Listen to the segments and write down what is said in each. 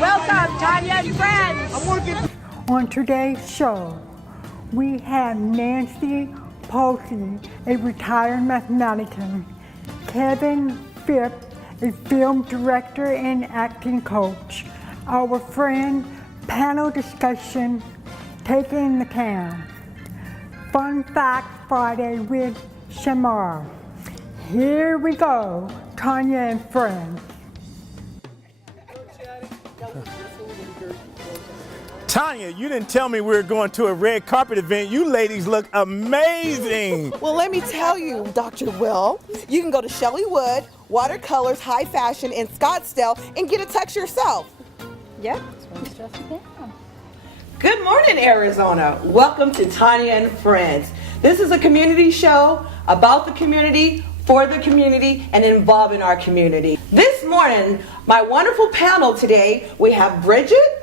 Welcome, Tonia and friends. On today's show, we have Nancy Posey, a retired mathematician, Kevin Phipps, a film director and acting coach, our friend panel discussion, Taking the Town, Fun Fact Friday with Shamar. Here we go, Tonia and friends. Tonia, you didn't tell me we were going to a red carpet event. You ladies look amazing. Well, let me tell you, Dr. Will, you can go to Shelley Wood, Watercolors, High Fashion in Scottsdale and get a tux yourself. Yep, that's what it's just down. Good morning, Arizona. Welcome to Tonia and Friends. This is a community show about the community, for the community, and involving our community. This morning, my wonderful panel today, we have Bridget,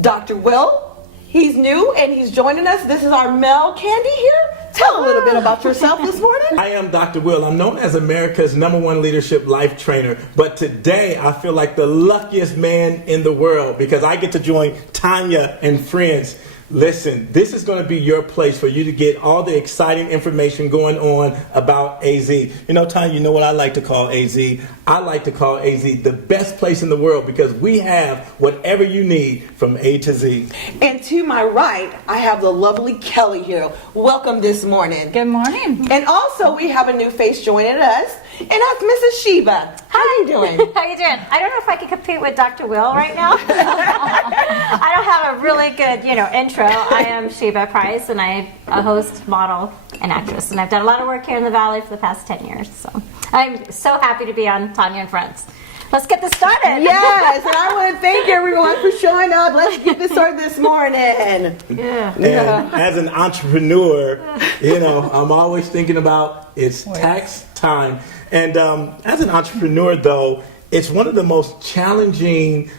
Dr. Will, he's new and he's joining us. This is our Mel Candy here. Tell a little bit about yourself this morning. I am Dr. Will. I'm known as America's #1 leadership life trainer, but today I feel like the luckiest man in the world because I get to join Tonia and Friends. Listen, this is going to be your place for you to get all the exciting information going on about AZ. You know, Tonya, you know what I like to call AZ? I like to call AZ the best place in the world because we have whatever you need from A to Z. And to my right, I have the lovely Kelly here. Welcome this morning. Good morning. And also, we have a new face joining us, and that's Mrs. Sheba. How are you doing? How you doing? I don't know if I can compete with Dr. Will right now. I don't have a really good, intro. I am Sheba Price, and I'm a host, model, and actress. And I've done a lot of work here in the Valley for the past 10 years. So I'm so happy to be on Tonia and Friends. Let's get this started. Yes, and I want to thank everyone for showing up. Let's get this started this morning. Yeah. And as an entrepreneur, I'm always thinking about it's tax time. And as an entrepreneur, though, it's one of the most challenging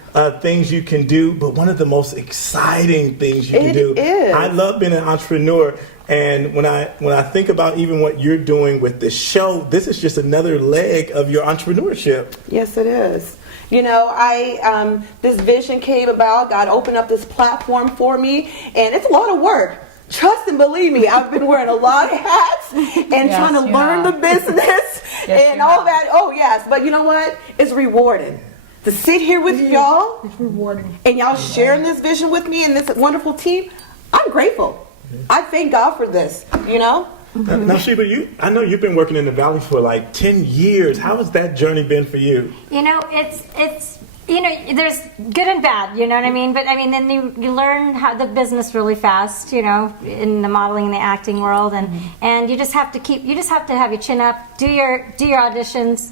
things you can do, but one of the most exciting things you can do. It is. I love being an entrepreneur. And when I think about even what you're doing with this show, this is just another leg of your entrepreneurship. Yes, it is. This vision came about. God opened up this platform for me, and it's a lot of work. Trust and believe me, I've been wearing a lot of hats and trying to learn the business and all that. Oh, yes. But you know what? It's rewarding to sit here with y'all. It's rewarding. And y'all sharing this vision with me and this wonderful team. I'm grateful. I thank God for this, Now, Sheba, I know you've been working in the Valley for like 10 years. How has that journey been for you? It's there's good and bad, you know what I mean? But then you learn how the business really fast, in the modeling and the acting world, and you just have to have your chin up, do your auditions,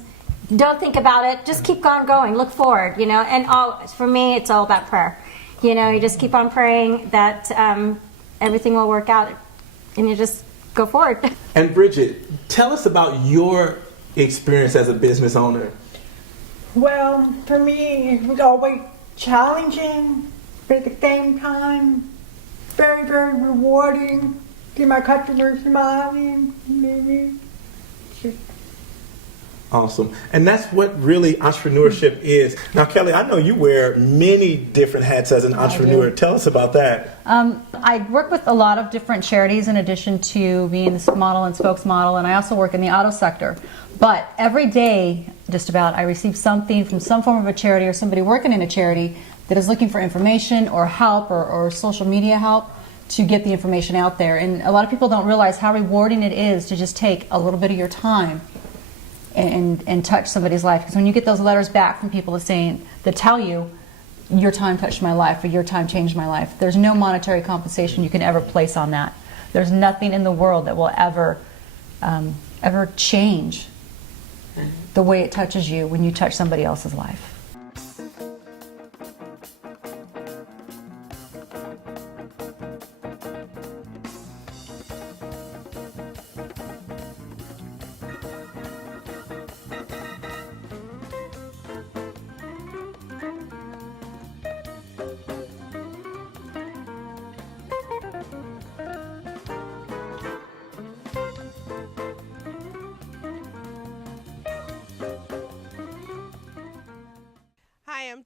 don't think about it, just keep on going, look forward, and for me, it's all about prayer. You just keep on praying that everything will work out, and you just go forward. And Bridget, tell us about your experience as a business owner. Well, for me, it was always challenging, but at the same time, very, very rewarding. See my customers smiling, maybe. Awesome. And that's what really entrepreneurship is. Now, Kelly, I know you wear many different hats as an entrepreneur. Tell us about that. I work with a lot of different charities in addition to being the model and spokesmodel, and I also work in the auto sector. But every day, just about, I receive something from some form of a charity or somebody working in a charity that is looking for information or help or social media help to get the information out there. And a lot of people don't realize how rewarding it is to just take a little bit of your time and touch somebody's life. Because when you get those letters back from people that tell you, your time touched my life or your time changed my life, there's no monetary compensation you can ever place on that. There's nothing in the world that will ever change the way it touches you when you touch somebody else's life.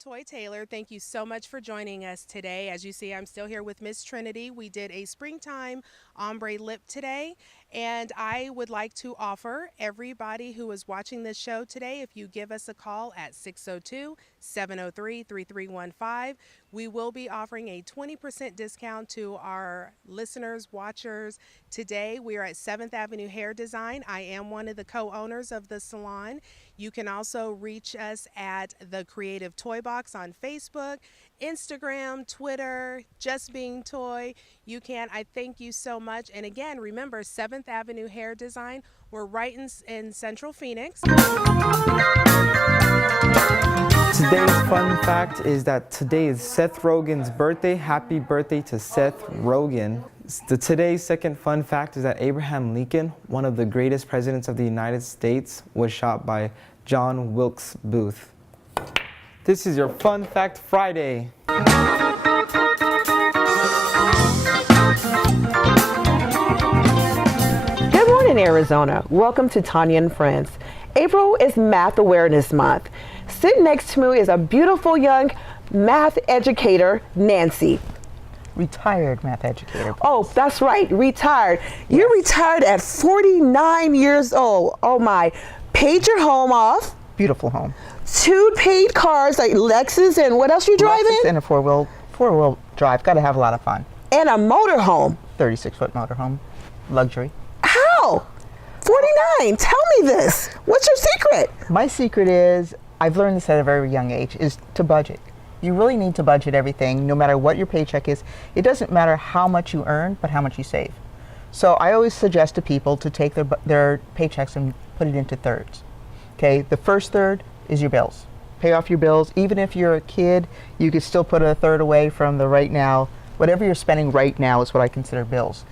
Toy Taylor. Thank you so much for joining us today. As you see, I'm still here with Miss Trinity. We did a springtime ombre lip today, and I would like to offer everybody who is watching this show today, if you give us a call at 602-703-3315, we will be offering a 20% discount to our listeners, watchers. Today, we are at 7th Avenue Hair Design. I am one of the co-owners of the salon. You can also reach us at the Creative Toy Box on Facebook, Instagram, Twitter, Just Being Toy. You can. I thank you so much. And again, remember 7th Avenue Hair Design. We're right in Central Phoenix. Today's fun fact is that today is Seth Rogen's birthday. Happy birthday to Seth Rogen. Today's second fun fact is that Abraham Lincoln, one of the greatest presidents of the United States, was shot by John Wilkes Booth. This is your Fun Fact Friday. Good morning, Arizona. Welcome to Tonia and Friends. April is Math Awareness Month. Sitting next to me is a beautiful young math educator, Nancy. Retired math educator. Oh, that's right, retired. Yes. You're retired at 49 years old. Oh my. Paid your home off. Beautiful home. 2 paid cars like Lexus, and what else you driving? Lexus and a four-wheel drive. Got to have a lot of fun. And a motorhome. 36-foot motorhome. Luxury. How? 49. Tell me this. What's your secret? My secret is, I've learned this at a very young age, is to budget. You really need to budget everything, no matter what your paycheck is. It doesn't matter how much you earn, but how much you save. So I always suggest to people to take their paychecks and put it into thirds. Okay, the first third is your bills. Pay off your bills. Even if you're a kid, you could still put a third away from the right now. Whatever you're spending right now is what I consider bills.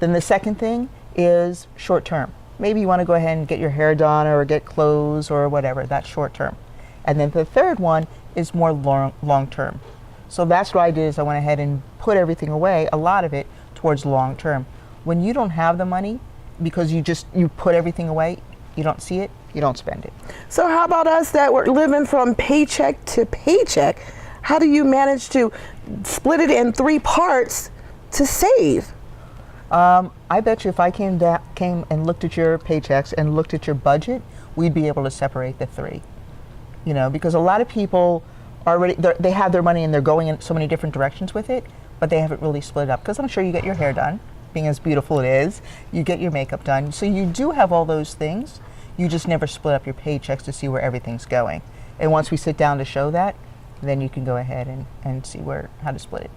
Then the second thing is short term. Maybe you want to go ahead and get your hair done or get clothes or whatever. That's short term. And then the third one is more long term. So that's what I did, is I went ahead and put everything away, a lot of it, towards long term. When you don't have the money, because you put everything away, you don't see it, you don't spend it. So how about us that we're living from paycheck to paycheck? How do you manage to split it in 3 parts to save? I bet you if I came and looked at your paychecks and looked at your budget, we'd be able to separate the 3. You know, because a lot of people they have their money and they're going in so many different directions with it, but they haven't really split it up. Because I'm sure you get your hair done, being as beautiful it is, you get your makeup done. So you do have all those things. You just never split up your paychecks to see where everything's going. And once we sit down to show that, then you can go ahead and see how to split it.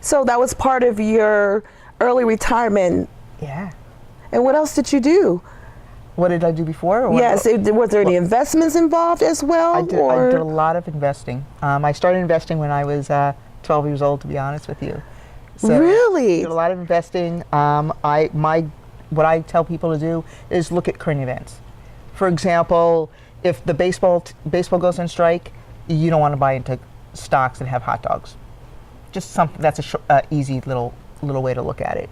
So that was part of your early retirement. Yeah. And what else did you do? What did I do before? Or yes. Was there any investments involved as well? I did a lot of investing. I started investing when I was 12 years old, to be honest with you. So really? I did a lot of investing. What I tell people to do is look at current events. For example, if the baseball goes on strike, you don't want to buy into stocks that have hot dogs. Just something that's a easy little way to look at it.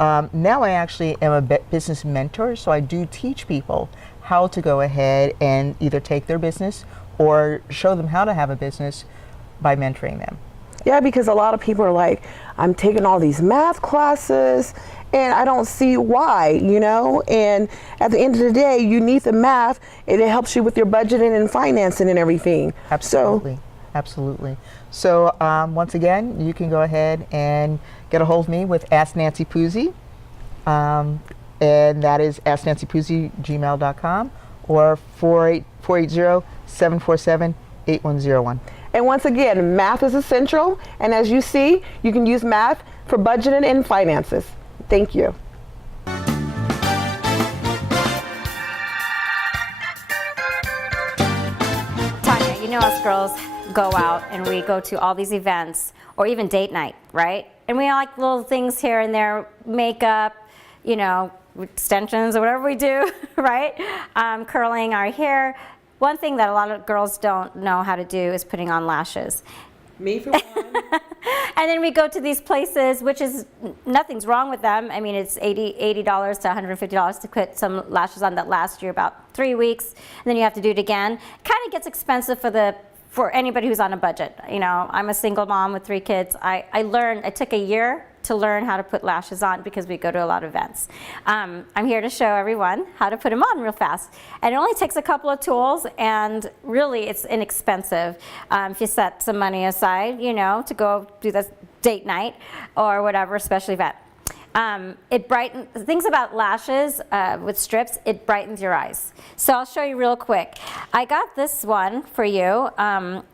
Now I actually am a business mentor, so I do teach people how to go ahead and either take their business or show them how to have a business by mentoring them. Yeah, because a lot of people are like, I'm taking all these math classes and I don't see why, you know? And at the end of the day, you need the math and it helps you with your budgeting and financing and everything. Absolutely. Absolutely. So once again, you can go ahead and get a hold of me with Ask Nancy Puzzi, and that is asknancypuzzi@gmail.com or 480-747-8101. And once again, math is essential, and as you see, you can use math for budgeting and finances. Thank you. Tonia, you know us girls go out and we go to all these events or even date night, right? And we like little things here and there, makeup, you know, extensions or whatever we do, right? Curling our hair. One thing that a lot of girls don't know how to do is putting on lashes. Me for one. And then we go to these places, which is, nothing's wrong with them. I mean, it's $80 to $150 to put some lashes on that last you about 3 weeks, and then you have to do it again. Kind of gets expensive for the for anybody who's on a budget. You know, I'm a single mom with 3 kids. I took a year to learn how to put lashes on because we go to a lot of events. I'm here to show everyone how to put them on real fast. And it only takes a couple of tools, and really it's inexpensive if you set some money aside, you know, to go do this date night or whatever special event. It brightens, things about lashes with strips, it brightens your eyes. So I'll show you real quick. I got this one for you.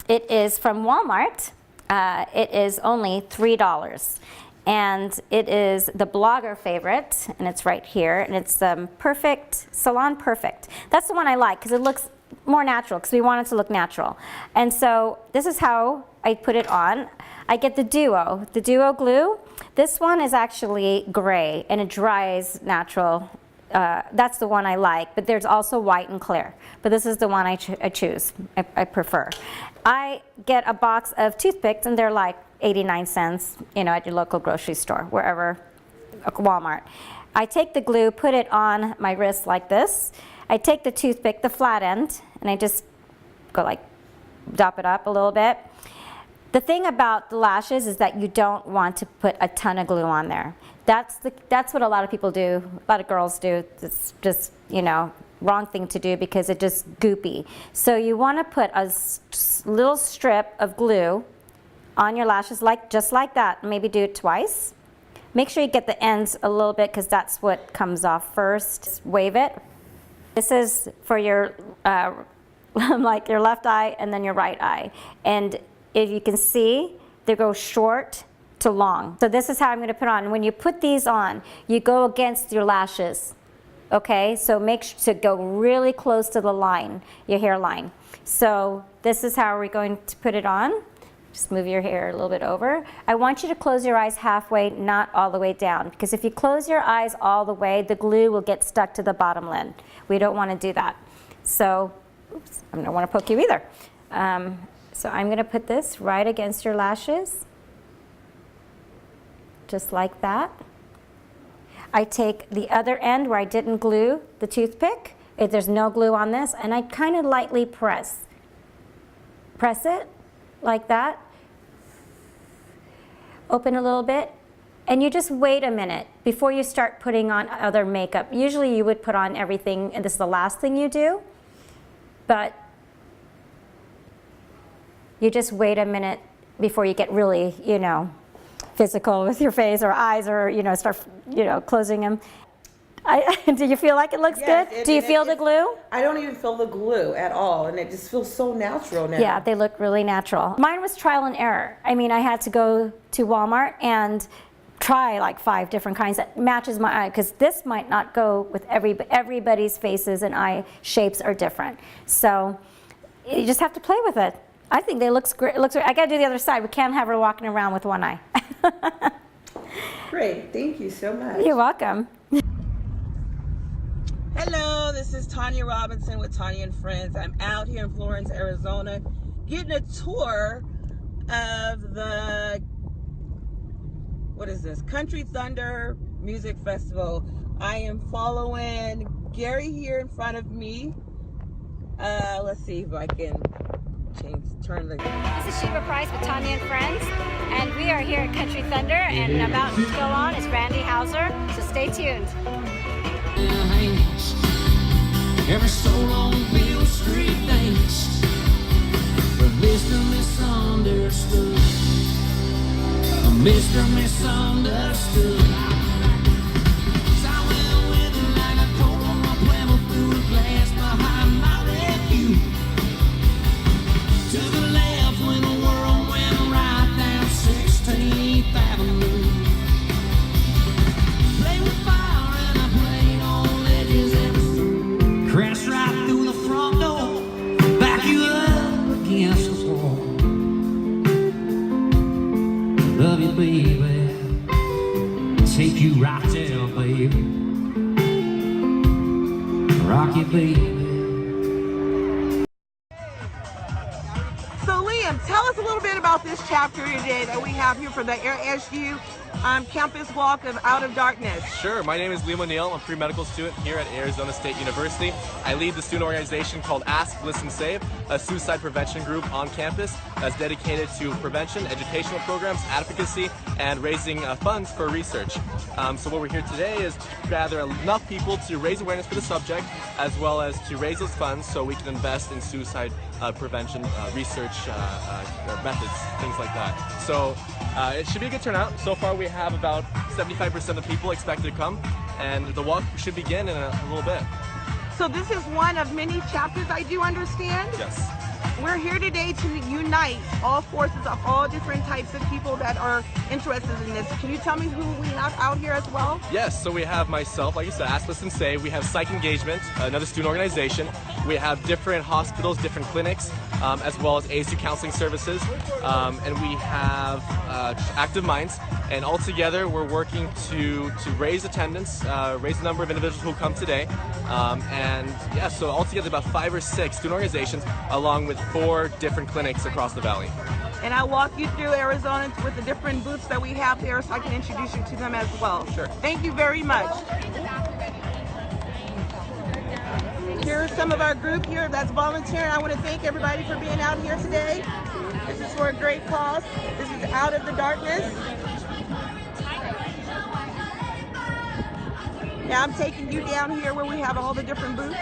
It is from Walmart. It is only $3. And it is the blogger favorite, and it's right here, and it's Perfect, Salon Perfect. That's the one I like because it looks more natural, because we want it to look natural. And so this is how I put it on. I get the Duo glue. This one is actually gray, and it dries natural. That's the one I like, but there's also white and clear. But this is the one I choose, I prefer. I get a box of toothpicks, and they're like 89 cents, you know, at your local grocery store, wherever, Walmart. I take the glue, put it on my wrist like this. I take the toothpick, the flat end, and I just go like, dop it up a little bit. The thing about the lashes is that you don't want to put a ton of glue on there. That's what a lot of people do, a lot of girls do. It's just, you know, wrong thing to do because it's just goopy. So you want to put a little strip of glue on your lashes, just like that. Maybe do it twice. Make sure you get the ends a little bit because that's what comes off first. Just wave it. This is for your like your left eye and then your right eye. And if you can see, they go short to long. So this is how I'm going to put on. When you put these on, you go against your lashes. Okay, so make sure to go really close to the line, your hairline. So this is how we're going to put it on. Just move your hair a little bit over. I want you to close your eyes halfway, not all the way down, because if you close your eyes all the way, the glue will get stuck to the bottom lid. We don't want to do that. So, oops, I don't want to poke you either. So I'm going to put this right against your lashes, just like that. I take the other end where I didn't glue the toothpick, if there's no glue on this, and I kind of lightly press it like that. Open a little bit, and you just wait a minute before you start putting on other makeup. Usually you would put on everything, and this is the last thing you do, but you just wait a minute before you get really, you know, physical with your face or eyes, or, you know, start, you know, closing them. Do you feel like it looks good? Do you feel the glue? I don't even feel the glue at all, and it just feels so natural now. Yeah, they look really natural. Mine was trial and error. I mean, I had to go to Walmart and try like 5 different kinds that matches my eye, because this might not go with everybody's faces, and eye shapes are different. So you just have to play with it. I think they looks great. It looks great. I gotta do the other side. We can't have her walking around with one eye. Great, thank you so much. You're welcome. Hello, this is Tonia Robinson with Tonia and Friends. I'm out here in Florence, Arizona, getting a tour of the, what is this, Country Thunder Music Festival. I am following Gary here in front of me. Let's see if I can turn the... This is Sheba Price with Tonia and Friends, and we are here at Country Thunder, and about to go on is Randy Houser, so stay tuned. Every soul on Bill Street thinks but Mr. Misunderstood. Mr. Misunderstood. So I went with it like a cold on my Plymouth through the glass behind my refuge. To the left when the world went right down 16th Avenue. Play with fire and I played on ledges and crash right through the front door, back you up against the wall. Love you, baby, take you right there, baby, rock you, baby. So Liam, tell us a little bit about this chapter today that we have here for the ASU campus walk of Out of Darkness? Sure. My name is Liam O'Neill. I'm a pre-medical student here at Arizona State University. I lead the student organization called Ask, Listen, Save, a suicide prevention group on campus that's dedicated to prevention, educational programs, advocacy, and raising funds for research. So what we're here today is to gather enough people to raise awareness for the subject, as well as to raise those funds so we can invest in suicide prevention research methods, things like that. So it should be a good turnout. So far we have about 75% of people expected to come, and the walk should begin in a little bit. So this is one of many chapters, I do understand? Yes. We're here today to unite all forces of all different types of people that are interested in this. Can you tell me who we have out here as well? Yes, so we have myself, like you said, Ask, Listen, Save. We have Psych Engagement, another student organization. We have different hospitals, different clinics, as well as ASU counseling services. And we have Active Minds. And all together, we're working to raise attendance, raise the number of individuals who come today. And yeah, so altogether about 5 or 6 student organizations, along with 4 different clinics across the valley. And I'll walk you through Arizona with the different booths that we have there so I can introduce you to them as well. Sure. Thank you very much. Here's some of our group here that's volunteering. I want to thank everybody for being out here today. This is for a great cause. This is Out of the Darkness. Now I'm taking you down here where we have all the different booths.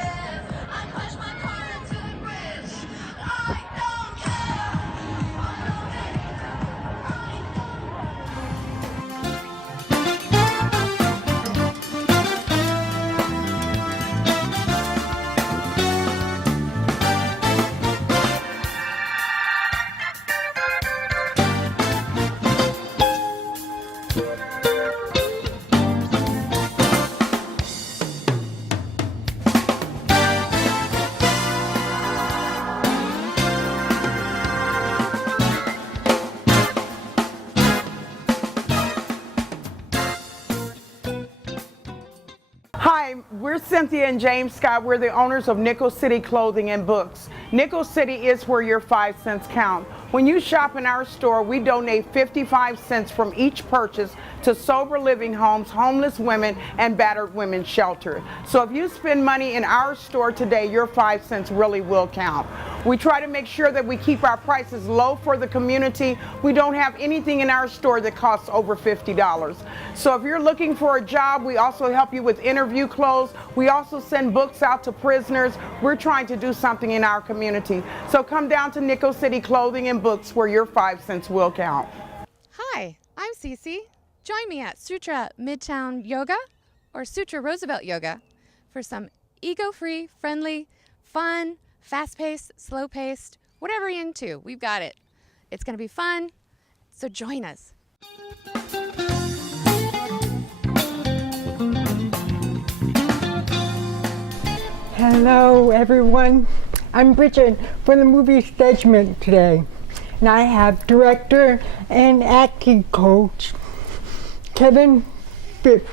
Hi, we're Cynthia and James Scott. We're the owners of Nickel City Clothing and Books. Nickel City is where your 5 cents count. When you shop in our store, we donate 55 cents from each purchase to sober living homes, homeless women, and battered women's shelter. So if you spend money in our store today, your 5 cents really will count. We try to make sure that we keep our prices low for the community. We don't have anything in our store that costs over $50. So if you're looking for a job, we also help you with interview clothes. We also send books out to prisoners. We're trying to do something in our community. So come down to Nickel City Clothing and Books where your 5 cents will count. Hi, I'm Cece. Join me at Sutra Midtown Yoga or Sutra Roosevelt Yoga for some ego-free, friendly, fun, fast-paced, slow-paced, whatever you're into, we've got it. It's going to be fun, so join us. Hello everyone, I'm Bridget from the movie Stagement today, and I have director and acting coach Kevin Fripp.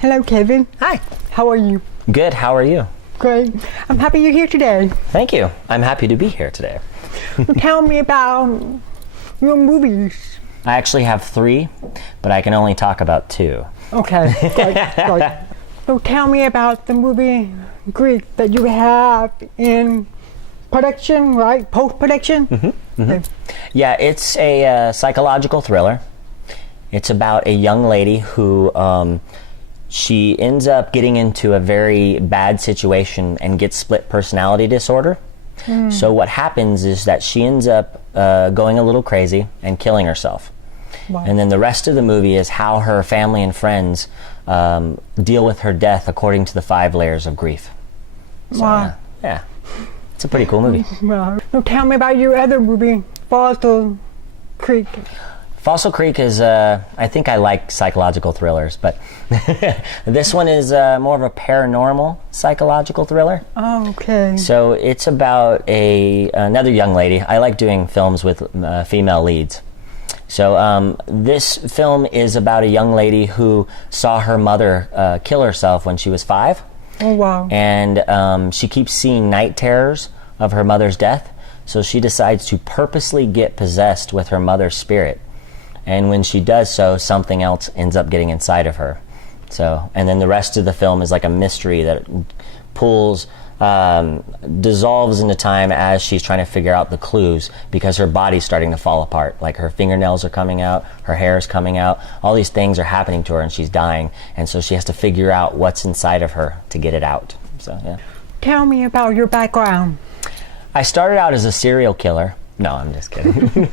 Hello Kevin. Hi. How are you? Good, how are you? Great. I'm happy you're here today. Thank you. I'm happy to be here today. Tell me about your movies. I actually have 3, but I can only talk about 2. Okay, great. So tell me about the movie Greek that you have in production, right? Post-production? Mm-hmm. Okay. Yeah, it's a psychological thriller. It's about a young lady who she ends up getting into a very bad situation and gets split personality disorder. So what happens is that she ends up going a little crazy and killing herself. Wow. And then the rest of the movie is how her family and friends deal with her death according to the 5 layers of grief. So, wow. Yeah, it's a pretty cool movie. Wow. So tell me about your other movie, Fossil Creek. Fossil Creek is, I think I like psychological thrillers, but this one is more of a paranormal psychological thriller. Oh, okay. So it's about another young lady. I like doing films with female leads. So this film is about a young lady who saw her mother kill herself when she was 5. Oh, wow. And she keeps seeing night terrors of her mother's death, so she decides to purposely get possessed with her mother's spirit. And when she does so, something else ends up getting inside of her. So, and then the rest of the film is like a mystery that pulls, dissolves into time as she's trying to figure out the clues, because her body's starting to fall apart. Like her fingernails are coming out, her hair is coming out, all these things are happening to her and she's dying. And so she has to figure out what's inside of her to get it out. So, yeah. Tell me about your background. I started out as a serial killer. No, I'm just kidding.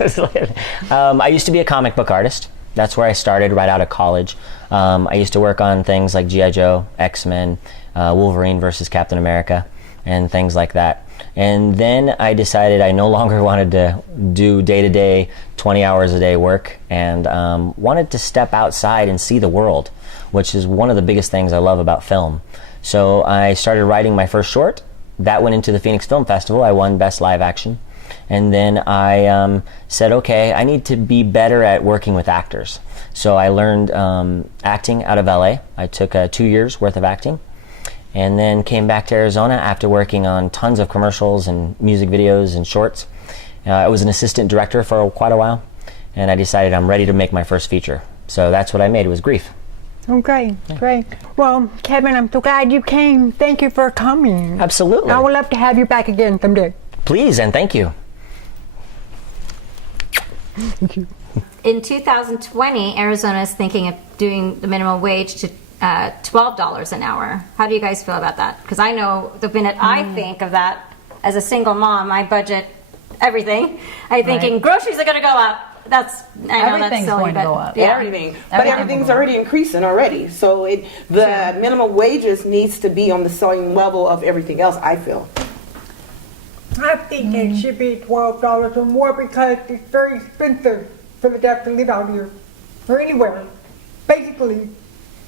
I used to be a comic book artist. That's where I started right out of college. I used to work on things like G.I. Joe, X-Men, Wolverine versus Captain America, and things like that. And then I decided I no longer wanted to do day-to-day, 20 hours a day work, and wanted to step outside and see the world, which is one of the biggest things I love about film. So I started writing my first short. That went into the Phoenix Film Festival. I won Best Live Action. And then I said, okay, I need to be better at working with actors. So I learned acting out of LA. I took 2 years worth of acting, and then came back to Arizona after working on tons of commercials and music videos and shorts. I was an assistant director for quite a while, and I decided I'm ready to make my first feature. So that's what I made. It was Grief. Okay, great. Well, Kevin, I'm so glad you came. Thank you for coming. Absolutely. I would love to have you back again someday. Please, and thank you. Thank you. In 2020, Arizona is thinking of doing the minimum wage to $12 an hour. How do you guys feel about that? Because I know the minute I think of that as a single mom, I budget everything. I think Right. groceries are going to go up. That's I know Everything's that's silly, going to but go up. yeah. Everything. But everything's already increasing already. So the minimum wages needs to be on the same level of everything else, I feel. I think it should be $12 or more because it's very expensive for the deaf to live out here or anywhere. Basically,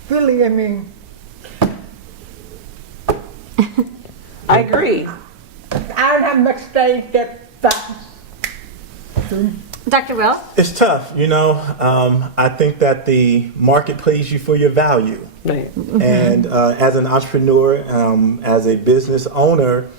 really, I mean. I agree. I don't have much to get that. Dr. Will? It's tough, you know. I think that the market pays you for your value. Right. And as an entrepreneur, as a business owner,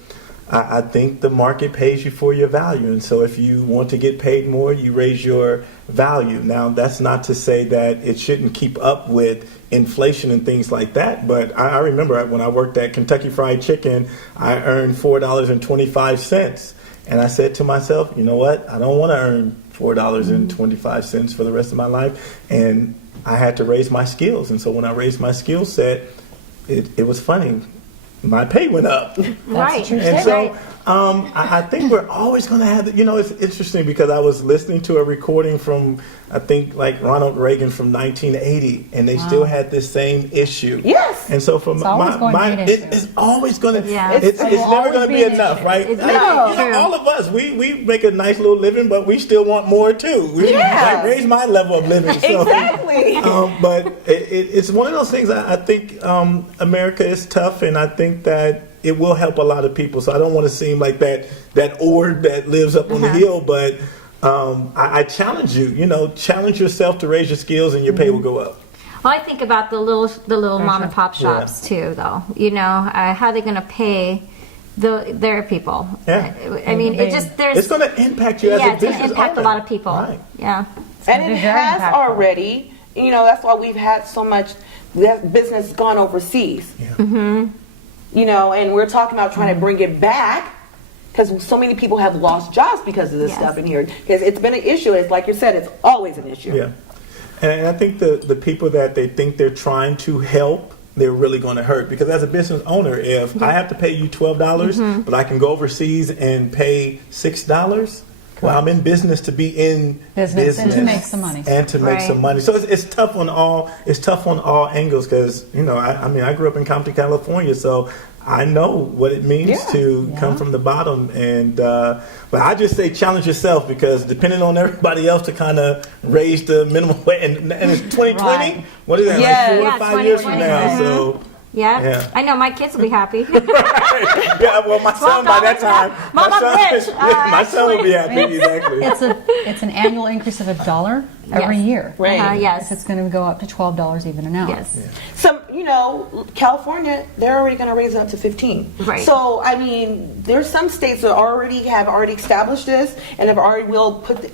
I think the market pays you for your value. And so if you want to get paid more, you raise your value. Now, that's not to say that it shouldn't keep up with inflation and things like that. But I remember when I worked at Kentucky Fried Chicken, I earned $4.25. And I said to myself, you know what? I don't want to earn $4.25 for the rest of my life. And I had to raise my skills. And so when I raised my skill set, it was funny. My pay went up. Right. And so I think we're always going to have, you know, it's interesting because I was listening to a recording from, I think, like Ronald Reagan from 1980, and they still had this same issue. Yes. And so from it's always going to, it's never going to be enough, right? You know, all of us, we make a nice little living, but we still want more too. I raise my level of living. So, Exactly. but it's one of those things. I think America is tough, and I think that it will help a lot of people. So I don't want to seem like that orb that lives up on the hill, but I challenge you. You know, challenge yourself to raise your skills, and your pay will go up. Well, I think about the little mom and pop shops too, though. You know, how are they going to pay their people? Yeah. I mean, it's going to impact you as a business owner. it's going to impact a lot of people. Right. Yeah. And it has already. You know, that's why we've had so much business gone overseas. Yeah. Mm-hmm. You know, and we're talking about trying to bring it back because so many people have lost jobs because of this stuff in here. Because it's been an issue. It's like you said, it's always an issue. Yeah. And I think the people that they think they're trying to help, they're really going to hurt. Because as a business owner, if I have to pay you $12, but I can go overseas and pay $6, well, I'm in business to be in business and to make some money. And to make some money. So it's tough on all. It's tough on all angles because I mean I grew up in Compton, California, so I know what it means to come from the bottom. And but I just say challenge yourself because depending on everybody else to kind of raise the minimum wage, and it's 2020. Right. What is that? Like 4 or 5 years from now. So. Yeah, I know my kids will be happy. Yeah, well, my son by that time, my son will be happy. Exactly. It's an annual increase of $1 every year. Right. Yes. It's going to go up to $12 even an hour. Yes. So you know, California, they're already going to raise it up to 15. Right. So, I mean, there's some states that have already established this and have already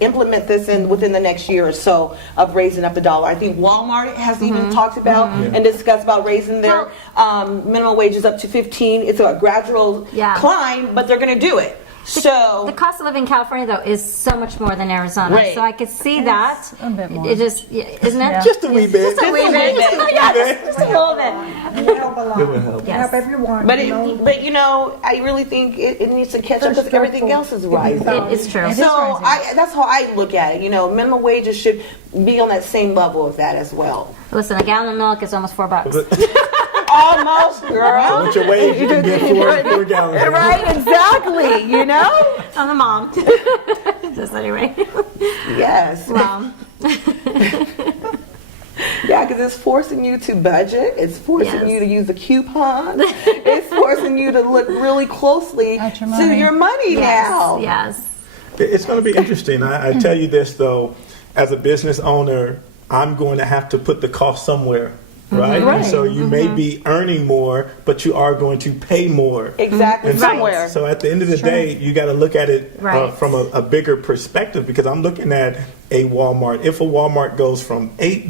implement this in within the next year or so of raising up the dollar. I think Walmart has even talked about and discussed about raising their minimum wages up to 15. It's a gradual climb, but they're going to do it. So the cost of living in California, though, is so much more than Arizona. Right. So I could see that. A bit more. It just, isn't it? Just a wee bit. Just a wee bit. Just a little bit. It will help a lot. It will help. Yes. Help everyone. But you know. but you know, I really think it needs to catch up because everything else is rising. It's true. So that's how I look at it. You know, minimum wages should be on that same level as that as well. Listen, a gallon of milk is almost $4. Almost, girl. What's your wage? You can get four gallons. Right, exactly. You know. I'm a mom. Just anyway. Yes. Wow. Yeah, because it's forcing you to budget. It's forcing you to use a coupon. It's forcing you to look really closely to your money now. Yes. It's going to be interesting. I tell you this, though, as a business owner, I'm going to have to put the cost somewhere. Right? And so you may be earning more, but you are going to pay more. Exactly. And Somewhere. So at the end of the day, you got to look at it from a bigger perspective, because I'm looking at a Walmart. If a Walmart goes from $8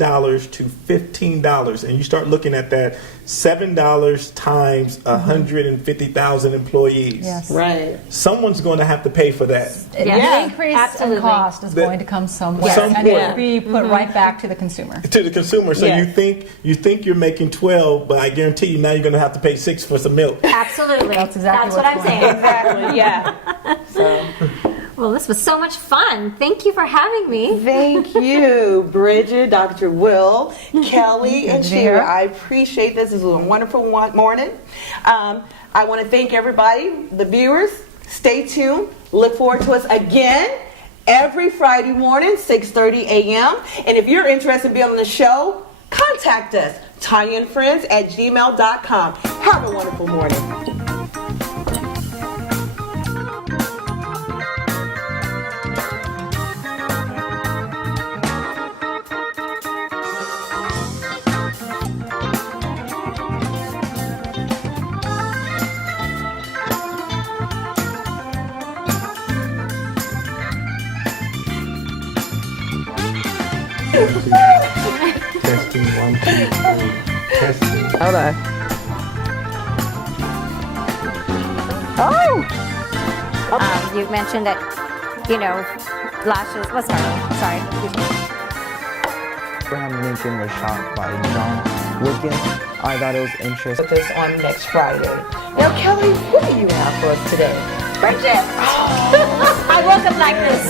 to $15, and you start looking at that, $7 times 150,000 employees. Yes. Right. Someone's going to have to pay for that. The increase in cost is going to come somewhere, and it will be put right back to the consumer. To the consumer. So you think you're making 12, but I guarantee you now you're going to have to pay 6 for some milk. Absolutely. That's exactly what I'm saying. Exactly. Yeah. So. Well, this was so much fun. Thank you for having me. Thank you, Bridget, Dr. Will, Kelly, and Sheila. I appreciate this. This was a wonderful morning. I want to thank everybody, the viewers. Stay tuned. Look forward to us again every Friday morning, 6:30 a.m. And if you're interested in being on the show, contact us, ToniaandFriends@gmail.com. Have a wonderful morning. Testing 1, 2, 3. Testing. Hold on. Oh! You mentioned that, lashes. What's sorry. Abraham Lincoln was shot by John Wicken. I thought it was interesting. With us on next Friday. Now, Kelly, what do you have for us today? Bridget! I woke up like this.